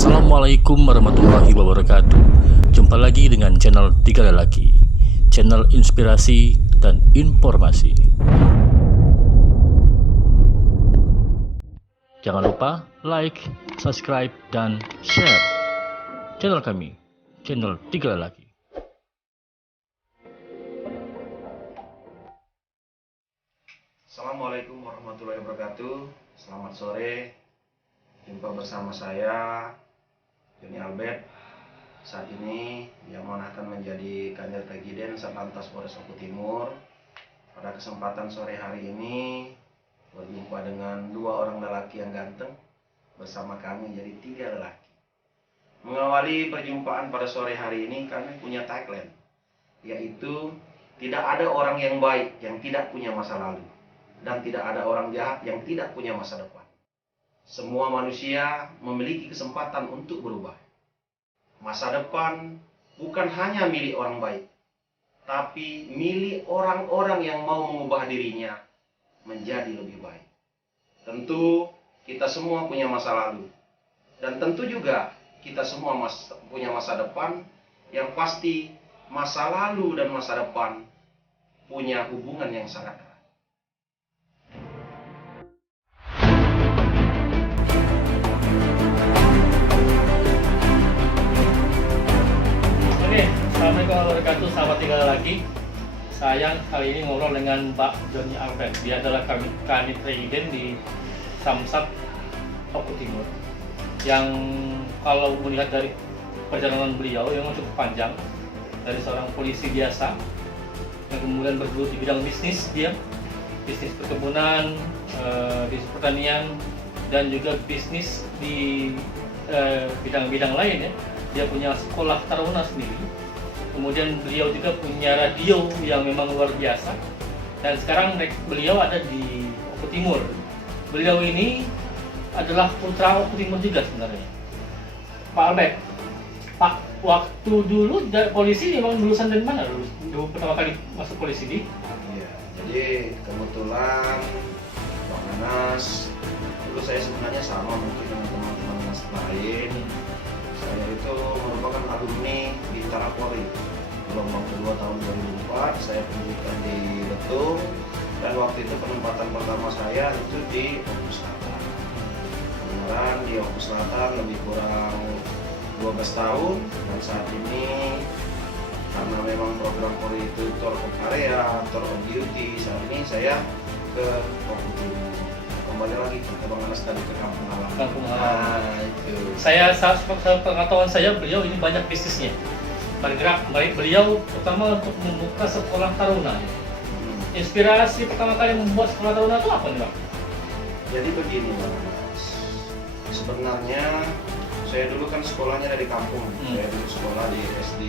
Assalamualaikum warahmatullahi wabarakatuh. Jumpa lagi dengan channel Tiga Lelaki, channel inspirasi dan informasi. Jangan lupa like, subscribe, dan share channel kami, channel Tiga Lelaki. Assalamualaikum warahmatullahi wabarakatuh. Selamat sore. Jumpa bersama saya Joni Albert. Saat ini yang akan menjadi kandidat presiden Satlantas Polres Oku Timur. Pada kesempatan sore hari ini berjumpa dengan dua orang lelaki yang ganteng bersama kami jadi tiga lelaki. Mengawali perjumpaan pada sore hari ini kami punya tagline, yaitu tidak ada orang yang baik yang tidak punya masa lalu, dan tidak ada orang jahat yang tidak punya masa depan. Semua manusia memiliki kesempatan untuk berubah. Masa depan bukan hanya milik orang baik, tapi milik orang-orang yang mau mengubah dirinya menjadi lebih baik. Tentu kita semua punya masa lalu, dan tentu juga kita semua punya masa depan. Yang pasti masa lalu dan masa depan punya hubungan yang sangat erat. Oke, Assalamualaikum warahmatullahi wabarakatuh, sahabat Tiga Lelaki. Saya kali ini ngobrol dengan Pak Joni Albert. Dia adalah kandidat presiden di Samsat Oku Timur. Yang kalau melihat dari perjalanan beliau yang cukup panjang, dari seorang polisi biasa yang kemudian bergelut di bidang bisnis, bisnis perkebunan, bisnis pertanian, dan juga bisnis di bidang-bidang lain ya. Dia punya sekolah taruna sendiri. Kemudian beliau juga punya radio yang memang luar biasa. Dan sekarang beliau ada di Oku Timur. Beliau ini adalah putra Oku Timur juga sebenarnya. Pak Albert, Pak, waktu dulu polisi memang lulusan dari mana? Dulu pertama kali masuk polisi di? Ya, jadi kebetulan Bang Anas, dulu saya sebenarnya sama mungkin dengan teman-teman Anas lain. Saya itu merupakan alumni Bintara Polri. Gelombang kedua tahun 2004, saya pendidikan di Betung, dan waktu itu penempatan pertama saya itu di Oku Selatan. Kemudian di Oku Selatan lebih kurang 12 tahun, dan saat ini karena memang program Polri itu tour of area, tour of duty, saat ini saya ke Oku Timur. Kembali lagi ke Bang Anas tadi ke kampung halaman. Kampung halaman. Nah, itu. Saya pengetahuan saya beliau ini banyak bisnisnya. Bergerak baik beliau pertama untuk membuka sekolah taruna. Inspirasi pertama kali membuat sekolah taruna itu apa nih, Pak? Jadi begini, Bang Anas. Sebenarnya saya dulu kan sekolahnya dari kampung. Saya dulu sekolah di SD,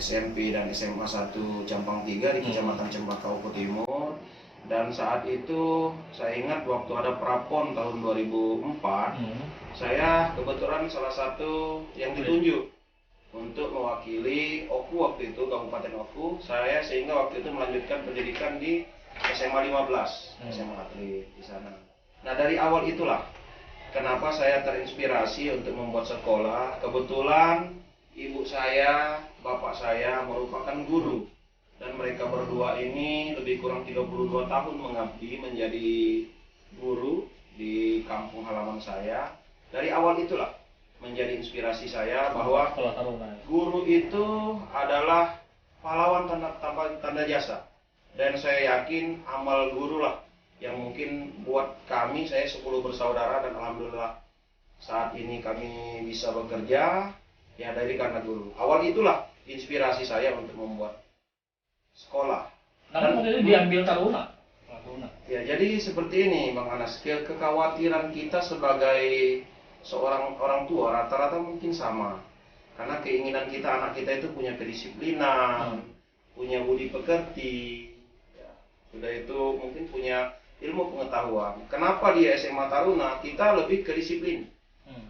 SMP dan SMA 1 Campang 3 di Kecamatan Cempaka Oku Timur. Dan saat itu saya ingat waktu ada Prapon tahun 2004, saya kebetulan salah satu yang ditunjuk untuk mewakili Oku waktu itu, Kabupaten Oku. Saya sehingga waktu itu melanjutkan pendidikan di SMA 15, SMA atlet di sana. Nah, dari awal itulah kenapa saya terinspirasi untuk membuat sekolah. Kebetulan ibu saya, bapak saya merupakan guru. Dan mereka berdua ini lebih kurang 32 tahun mengabdi menjadi guru di kampung halaman saya. Dari awal itulah menjadi inspirasi saya bahwa guru itu adalah pahlawan tanda jasa. Dan saya yakin amal guru lah yang mungkin buat kami, saya 10 bersaudara, dan alhamdulillah saat ini kami bisa bekerja ya dari karena guru. Awal itulah inspirasi saya untuk membuat sekolah. Karena modelnya diambil taruna. Ya, jadi seperti ini Bang Anas, kekhawatiran kita sebagai seorang orang tua rata-rata mungkin sama. Karena keinginan kita anak kita itu punya kedisiplinan, punya budi pekerti, ya. Sudah itu mungkin punya ilmu pengetahuan. Kenapa di SMA Taruna kita lebih kedisiplin?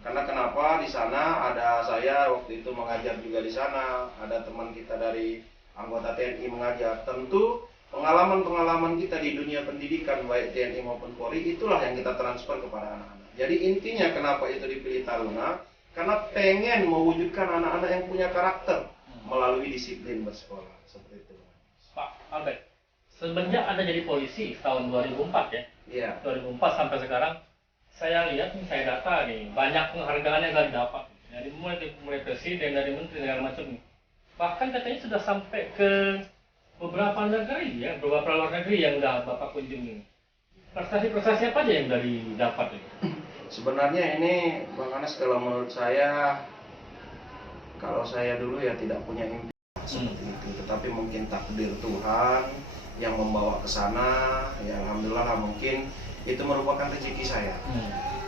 Karena kenapa di sana ada saya waktu itu mengajar juga di sana, ada teman kita dari anggota TNI mengajar. Tentu pengalaman-pengalaman kita di dunia pendidikan baik TNI maupun Polri itulah yang kita transfer kepada anak-anak. Jadi intinya kenapa itu dipilih Taruna, karena pengen mewujudkan anak-anak yang punya karakter melalui disiplin bersekolah seperti itu. Pak Albert, semenjak Anda jadi polisi tahun 2004 ya? Iya. 2004 sampai sekarang, saya lihat nih, saya data nih, banyak penghargaan yang kalian dapat. Dari mulai presiden, dari menteri, segala macam nih. Bahkan katanya sudah sampai ke beberapa negeri ya, beberapa luar negeri yang udah Bapak kunjungi. Prestasi-prestasi apa aja yang dari dapat ini? Sebenarnya ini Bang Anas, kalau menurut saya, kalau saya dulu ya tidak punya impian seperti itu, tetapi mungkin takdir Tuhan yang membawa ke sana, ya alhamdulillah lah, mungkin itu merupakan rezeki saya.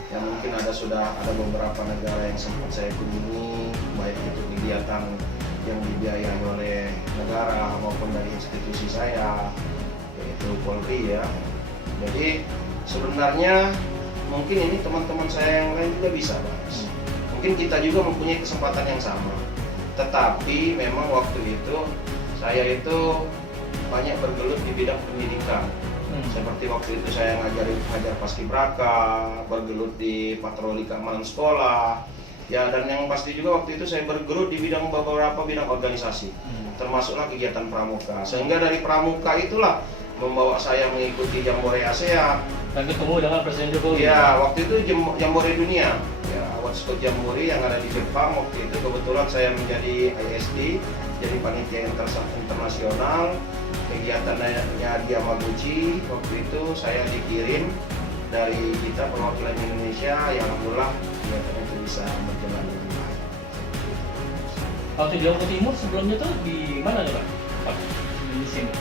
Ya mungkin sudah ada beberapa negara yang sempat saya kunjungi, baik itu kegiatan yang dibiayai oleh negara maupun dari institusi saya, yaitu Polri ya. Jadi sebenarnya mungkin ini teman-teman saya yang lain juga bisa, Mas. Mungkin kita juga mempunyai kesempatan yang sama. Tetapi memang waktu itu saya itu banyak bergelut di bidang pendidikan. Seperti waktu itu saya ngajar paskibraka, bergelut di patroli keamanan sekolah. Ya, dan yang pasti juga waktu itu saya bergelut di beberapa bidang organisasi. Termasuklah kegiatan pramuka. Sehingga dari pramuka itulah membawa saya mengikuti Jambore ASEAN. Dan ketemu dengan Presiden Jokowi. Ya, waktu itu Jambore Dunia. Ya, World Scout Jambore yang ada di Jepang. Waktu itu kebetulan saya menjadi ISD, jadi panitia internasional. Kegiatannya di Yamaguchi. Waktu itu saya dikirim dari kita perwakilan Indonesia, yang alhamdulillah kegiatan itu bisa berjalan dengan baik. Waktu di Lombok Timur sebelumnya tuh di mana nih Pak? Di sini.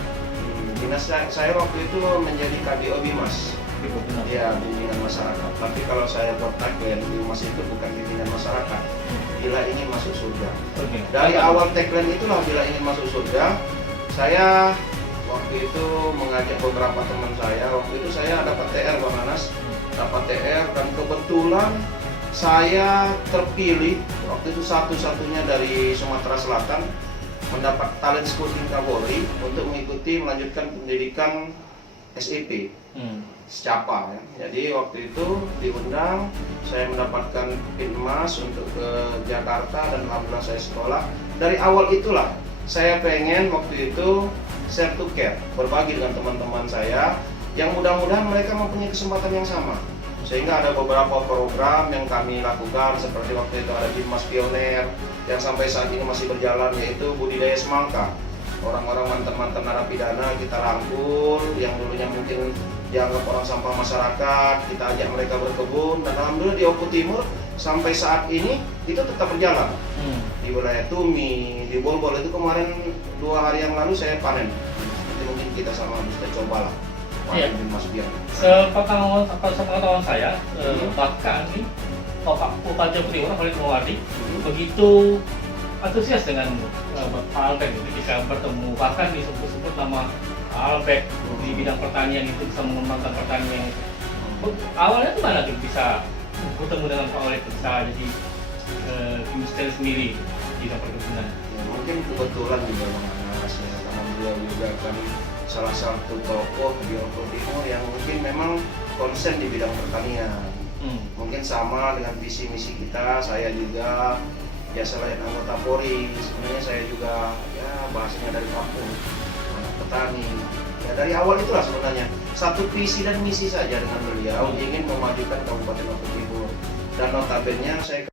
Dinas saya waktu itu menjadi KBO Bimas. Ya, bimbingan masyarakat. Tapi kalau saya buat tagline, Bimas itu bukan bimbingan masyarakat. Bila ingin masuk surga. Dari awal tagline itulah, bila ingin masuk surga, saya waktu itu mengajak beberapa teman saya. Waktu itu saya dapat TR, Bang Anas, dapat TR, dan kebetulan saya terpilih waktu itu satu-satunya dari Sumatera Selatan mendapat talent scouting Kapolri untuk melanjutkan pendidikan SEP, secapa ya. Jadi waktu itu diundang, saya mendapatkan pin emas untuk ke Jakarta, dan alhamdulillah saya sekolah. Dari awal itulah saya pengen waktu itu share to care, berbagi dengan teman-teman saya yang mudah-mudahan mereka mempunyai kesempatan yang sama. Sehingga ada beberapa program yang kami lakukan, seperti waktu itu ada Dimas Pioner yang sampai saat ini masih berjalan, yaitu budidaya semangka. Orang-orang mantan-mantan narapidana kita rangkul, yang dulunya mungkin dianggap orang sampah masyarakat, kita ajak mereka berkebun, dan alhamdulillah di Oku Timur sampai saat ini itu tetap berjalan. Di wilayah Tumi, di Bolbol itu kemarin 2 hari yang lalu saya panen. Nanti mungkin kita sama bisa cobalah panen Dimas Pioner. Sepengetahuan saya, bahkan nih Pak Bupati Oku Timur, Khalid Muwardi, begitu antusias dengan Pak Albert ketika bertemu, bahkan disebut-sebut nama Albert di bidang pertanian itu, bisa mengembangkan pertanian itu. Awalnya tuh mana tuh bisa bertemu dengan Pak Albert, bisa jadi industri sendiri di bidang perkebunan? Ya, mungkin kebetulan juga Bang Anas ya, karena beliau juga kan salah satu tokoh di Oku Timur yang mungkin memang konsen di bidang pertanian. Mungkin sama dengan visi misi kita. Saya juga ya selain anggota Polri, sebenarnya saya juga ya bahasanya dari kampung, anak petani. Ya dari awal itulah sebenarnya satu visi dan misi saja dengan beliau, ingin memajukan Kabupaten Oku Timur. Dan notabene saya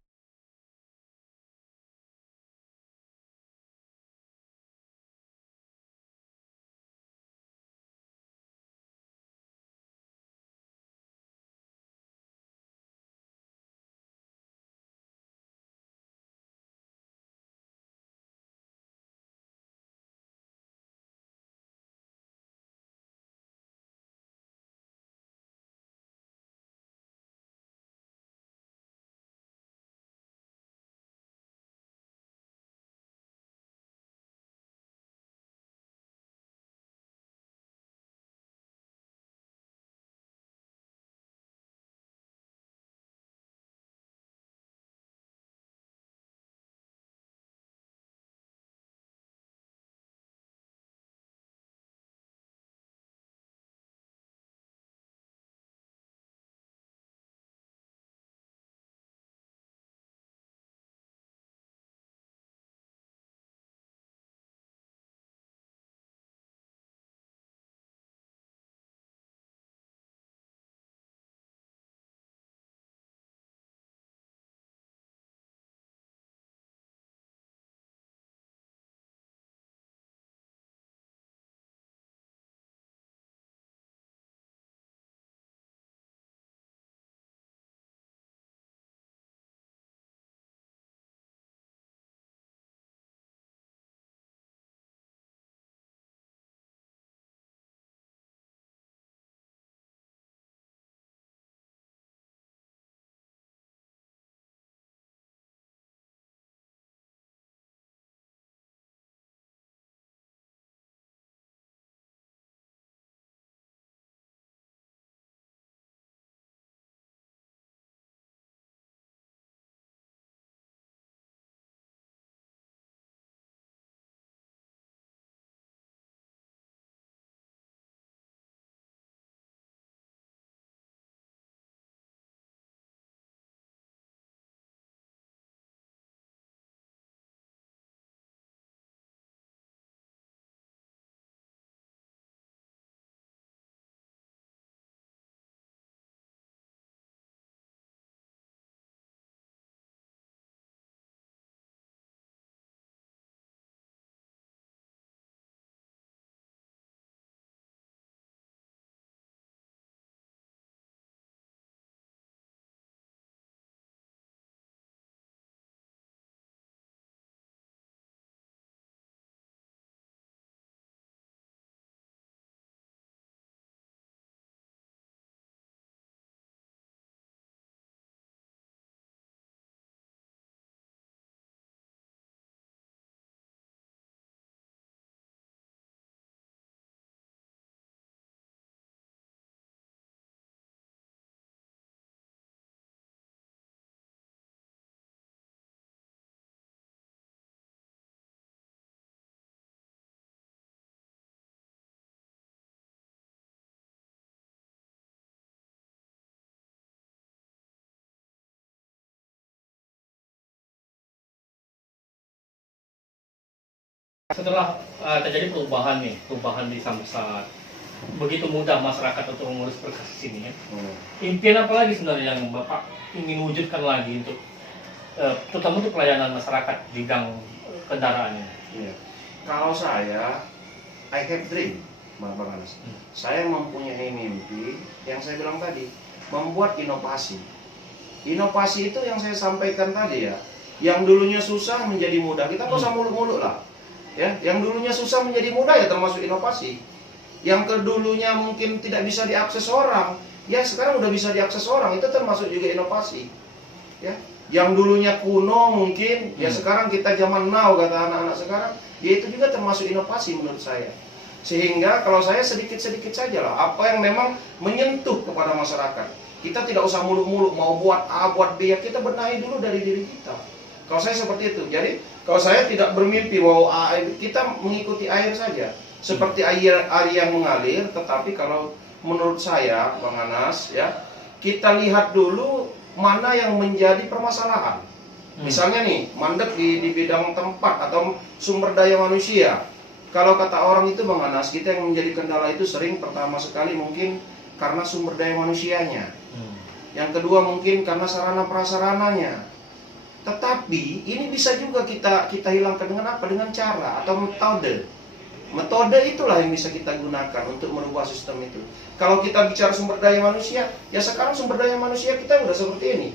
Setelah terjadi perubahan nih, perubahan di Samsat, begitu mudah masyarakat untuk mengurus berkas ini ya. Impian apa lagi sebenarnya yang Bapak ingin wujudkan lagi untuk terutama untuk pelayanan masyarakat di bidang kendaraan ini? Iya. Kalau saya, I have dream, Bang Anas. Saya mempunyai mimpi yang saya bilang tadi, membuat inovasi. Inovasi itu yang saya sampaikan tadi ya, yang dulunya susah menjadi mudah. Kita nggak usah muluk-muluk lah. Ya, yang dulunya susah menjadi mudah ya termasuk inovasi. Yang kedulunya mungkin tidak bisa diakses orang, ya sekarang udah bisa diakses orang, itu termasuk juga inovasi. Ya, yang dulunya kuno mungkin, ya sekarang kita zaman now kata anak-anak sekarang, ya itu juga termasuk inovasi menurut saya. Sehingga kalau saya sedikit-sedikit saja lah, apa yang memang menyentuh kepada masyarakat. Kita tidak usah muluk-muluk mau buat A, buat B, ya kita benahi dulu dari diri kita. Kalau saya seperti itu, jadi kalau saya tidak bermimpi mau A, kita mengikuti air saja. Seperti air yang mengalir, tetapi kalau menurut saya, Bang Anas, ya kita lihat dulu mana yang menjadi permasalahan. Misalnya nih, mandek di bidang tempat atau sumber daya manusia. Kalau kata orang itu, Bang Anas, kita yang menjadi kendala itu sering pertama sekali mungkin karena sumber daya manusianya. Yang kedua mungkin karena sarana prasarananya. Tetapi ini bisa juga kita hilangkan dengan apa? Dengan cara atau metode. Metode itulah yang bisa kita gunakan untuk merubah sistem itu. Kalau kita bicara sumber daya manusia, ya sekarang sumber daya manusia kita udah seperti ini.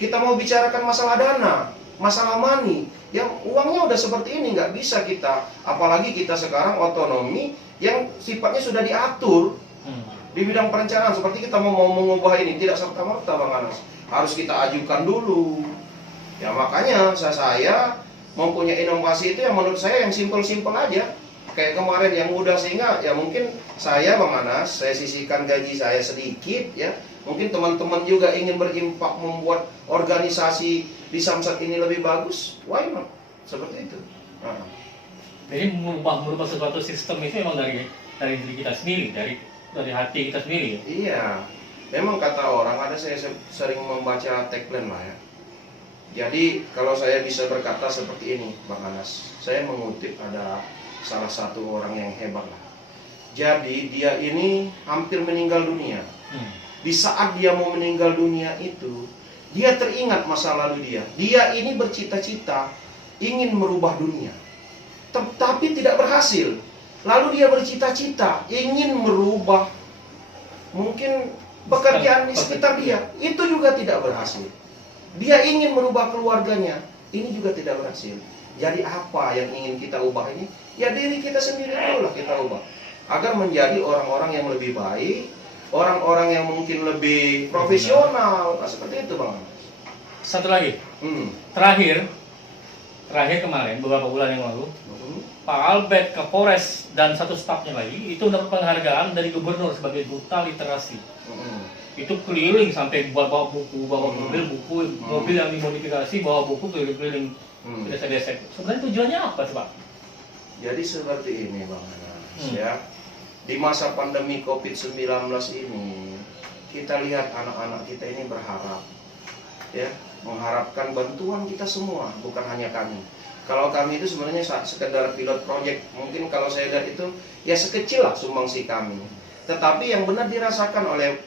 Kita mau bicarakan masalah dana, masalah money, yang uangnya udah seperti ini, nggak bisa kita. Apalagi kita sekarang otonomi yang sifatnya sudah diatur di bidang perencanaan. Seperti kita mau mengubah ini, tidak serta-merta Bang Anas. Harus kita ajukan dulu. Ya makanya saya mempunyai inovasi itu yang menurut saya yang simpel-simpel aja. Kayak kemarin yang mudah, sehingga ya mungkin saya Bang Anas, saya sisihkan gaji saya sedikit ya. Mungkin teman-teman juga ingin berimpak membuat organisasi di Samsat ini lebih bagus. Why not? Seperti itu. Jadi merubah sesuatu sistem itu memang dari diri kita sendiri, dari hati kita sendiri. Iya. Memang kata orang, ada saya sering membaca tagline lah ya. Jadi kalau saya bisa berkata seperti ini Bang Anas, saya mengutip ada salah satu orang yang hebat lah. Jadi dia ini hampir meninggal dunia. Di saat dia mau meninggal dunia itu, dia teringat masa lalu dia. Dia ini bercita-cita ingin merubah dunia, tetapi tidak berhasil. Lalu dia bercita-cita ingin merubah mungkin pekerjaan di sekitar dia, itu juga tidak berhasil. Dia ingin merubah keluarganya, ini juga tidak berhasil. Jadi apa yang ingin kita ubah ini? Ya diri kita sendiri dulu lah kita ubah, agar menjadi orang-orang yang lebih baik, orang-orang yang mungkin lebih profesional. Nah, seperti itu Bang. Satu lagi, terakhir kemarin beberapa bulan yang lalu, Pak Albert Kapolres dan satu stafnya lagi itu mendapat penghargaan dari gubernur sebagai duta literasi. Itu keliling sampai bawa buku, bawa mobil yang dimodifikasi, bawa buku keliling desa-desa. Sebenarnya tujuannya apa sih Pak? Jadi seperti ini Bang Anas ya. Di masa pandemi COVID-19 ini, kita lihat anak-anak kita ini berharap ya, mengharapkan bantuan kita semua, bukan hanya kami. Kalau kami itu sebenarnya sekedar pilot project, mungkin kalau saya lihat itu ya sekecil lah sumbangsi kami. Tetapi yang benar dirasakan oleh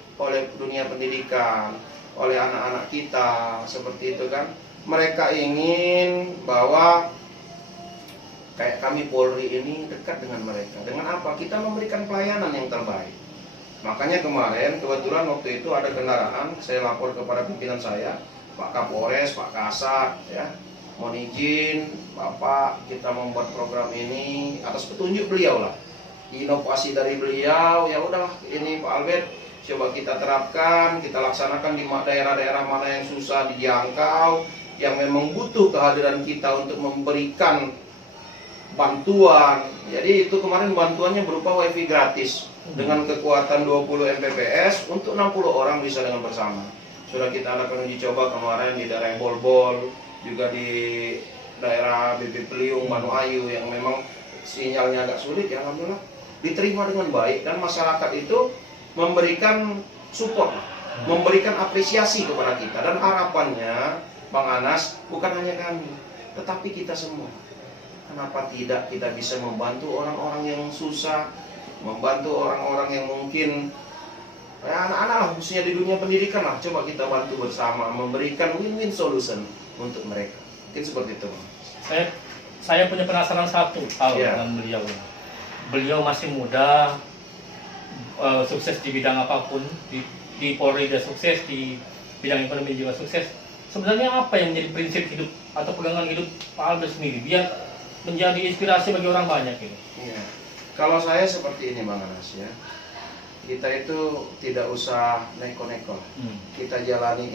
dunia pendidikan, oleh anak-anak kita seperti itu kan. Mereka ingin bahwa kayak kami Polri ini dekat dengan mereka. Dengan apa? Kita memberikan pelayanan yang terbaik. Makanya kemarin kebetulan waktu itu ada kendaraan, saya lapor kepada pimpinan saya, Pak Kapolres, Pak Kasat ya. Mohon izin Bapak, kita membuat program ini atas petunjuk beliau lah. Inovasi dari beliau, ya udah ini Pak Albert, coba kita terapkan, kita laksanakan di daerah-daerah mana yang susah dijangkau, yang memang butuh kehadiran kita untuk memberikan bantuan. Jadi itu kemarin bantuannya berupa wifi gratis dengan kekuatan 20 Mbps untuk 60 orang bisa dengan bersama. Sudah kita lakukan uji coba kemarin di daerah Bolbol, juga di daerah BP Peliung, Banu Ayu yang memang sinyalnya agak sulit, ya alhamdulillah diterima dengan baik dan masyarakat itu memberikan support, memberikan apresiasi kepada kita. Dan harapannya Bang Anas, bukan hanya kami, tetapi kita semua. kenapa tidak kita bisa membantu orang-orang yang susah, membantu orang-orang yang mungkin anak-anak lah, khususnya di dunia pendidikan lah, coba kita bantu bersama, memberikan win-win solution untuk mereka. Mungkin seperti itu. Saya punya penasaran satu hal dengan beliau. Beliau masih muda, sukses di bidang apapun, di Polri dia sukses, di bidang ekonomi juga sukses. Sebenarnya apa yang menjadi prinsip hidup atau pegangan hidup Pak Albert sendiri biar menjadi inspirasi bagi orang banyak gitu? Iya. Kalau saya seperti ini Bang Anas ya, kita itu tidak usah neko-neko. Kita jalani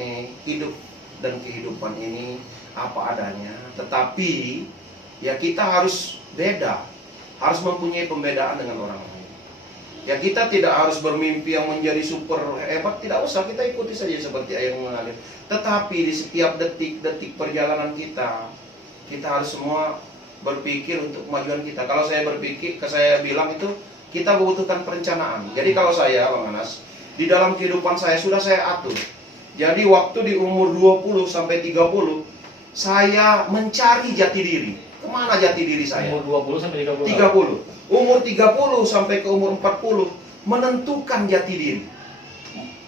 hidup dan kehidupan ini apa adanya. Tetapi ya kita harus beda, harus mempunyai pembedaan dengan orang lain. Ya kita tidak harus bermimpi yang menjadi super hebat, tidak usah, kita ikuti saja seperti air mengalir. Tetapi di setiap detik-detik perjalanan kita harus semua berpikir untuk kemajuan kita. Kalau saya berpikir, saya bilang itu kita membutuhkan perencanaan. Jadi kalau saya, Bang Anas, di dalam kehidupan saya sudah saya atur. Jadi waktu di umur 20 sampai 30, saya mencari jati diri. Kemana jati diri saya? Umur 20 sampai 30. 30. Umur 30 sampai ke umur 40 menentukan jati diri.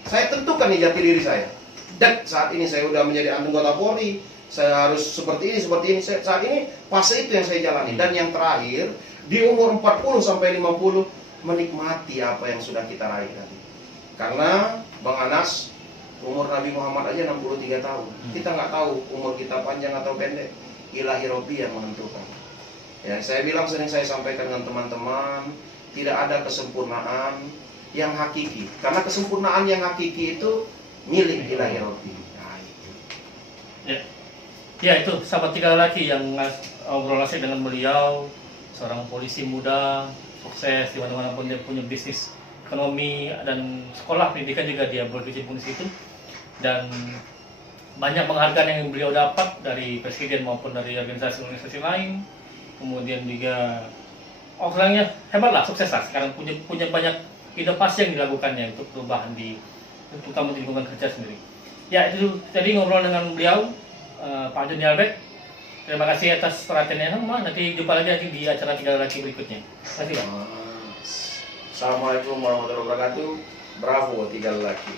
Saya tentukan nih jati diri saya. Dan saat ini saya sudah menjadi anggota Polri, saya harus seperti ini. Saat ini fase itu yang saya jalani. Dan yang terakhir, di umur 40 sampai 50 menikmati apa yang sudah kita raih tadi. Karena Bang Anas, umur Nabi Muhammad aja 63 tahun. Kita nggak tahu umur kita panjang atau pendek. Ilahi Robbi yang menentukan. Ya, saya bilang sering saya sampaikan dengan teman-teman, tidak ada kesempurnaan yang hakiki. Karena kesempurnaan yang hakiki itu milik Ilahi Robbi. Nah, itu. Ya itu sahabat tiga laki yang ngobrol asik dengan beliau, seorang polisi muda, sukses di mana-mana pun dia punya bisnis ekonomi dan sekolah pendidikan juga dia berkecimpung di situ. Dan banyak penghargaan yang beliau dapat dari presiden maupun dari organisasi-organisasi lain. Kemudian juga orangnya hebat lah, sukses lah. Sekarang punya banyak inovasi yang dilakukannya untuk perubahan terutama di lingkungan kerja sendiri. Ya itu tadi ngobrol dengan beliau, Pak Joni Albert. Terima kasih atas perhatiannya semua. Nanti jumpa lagi di acara tiga laki berikutnya. Terima kasih Pak. Assalamualaikum warahmatullahi wabarakatuh. Bravo tiga laki.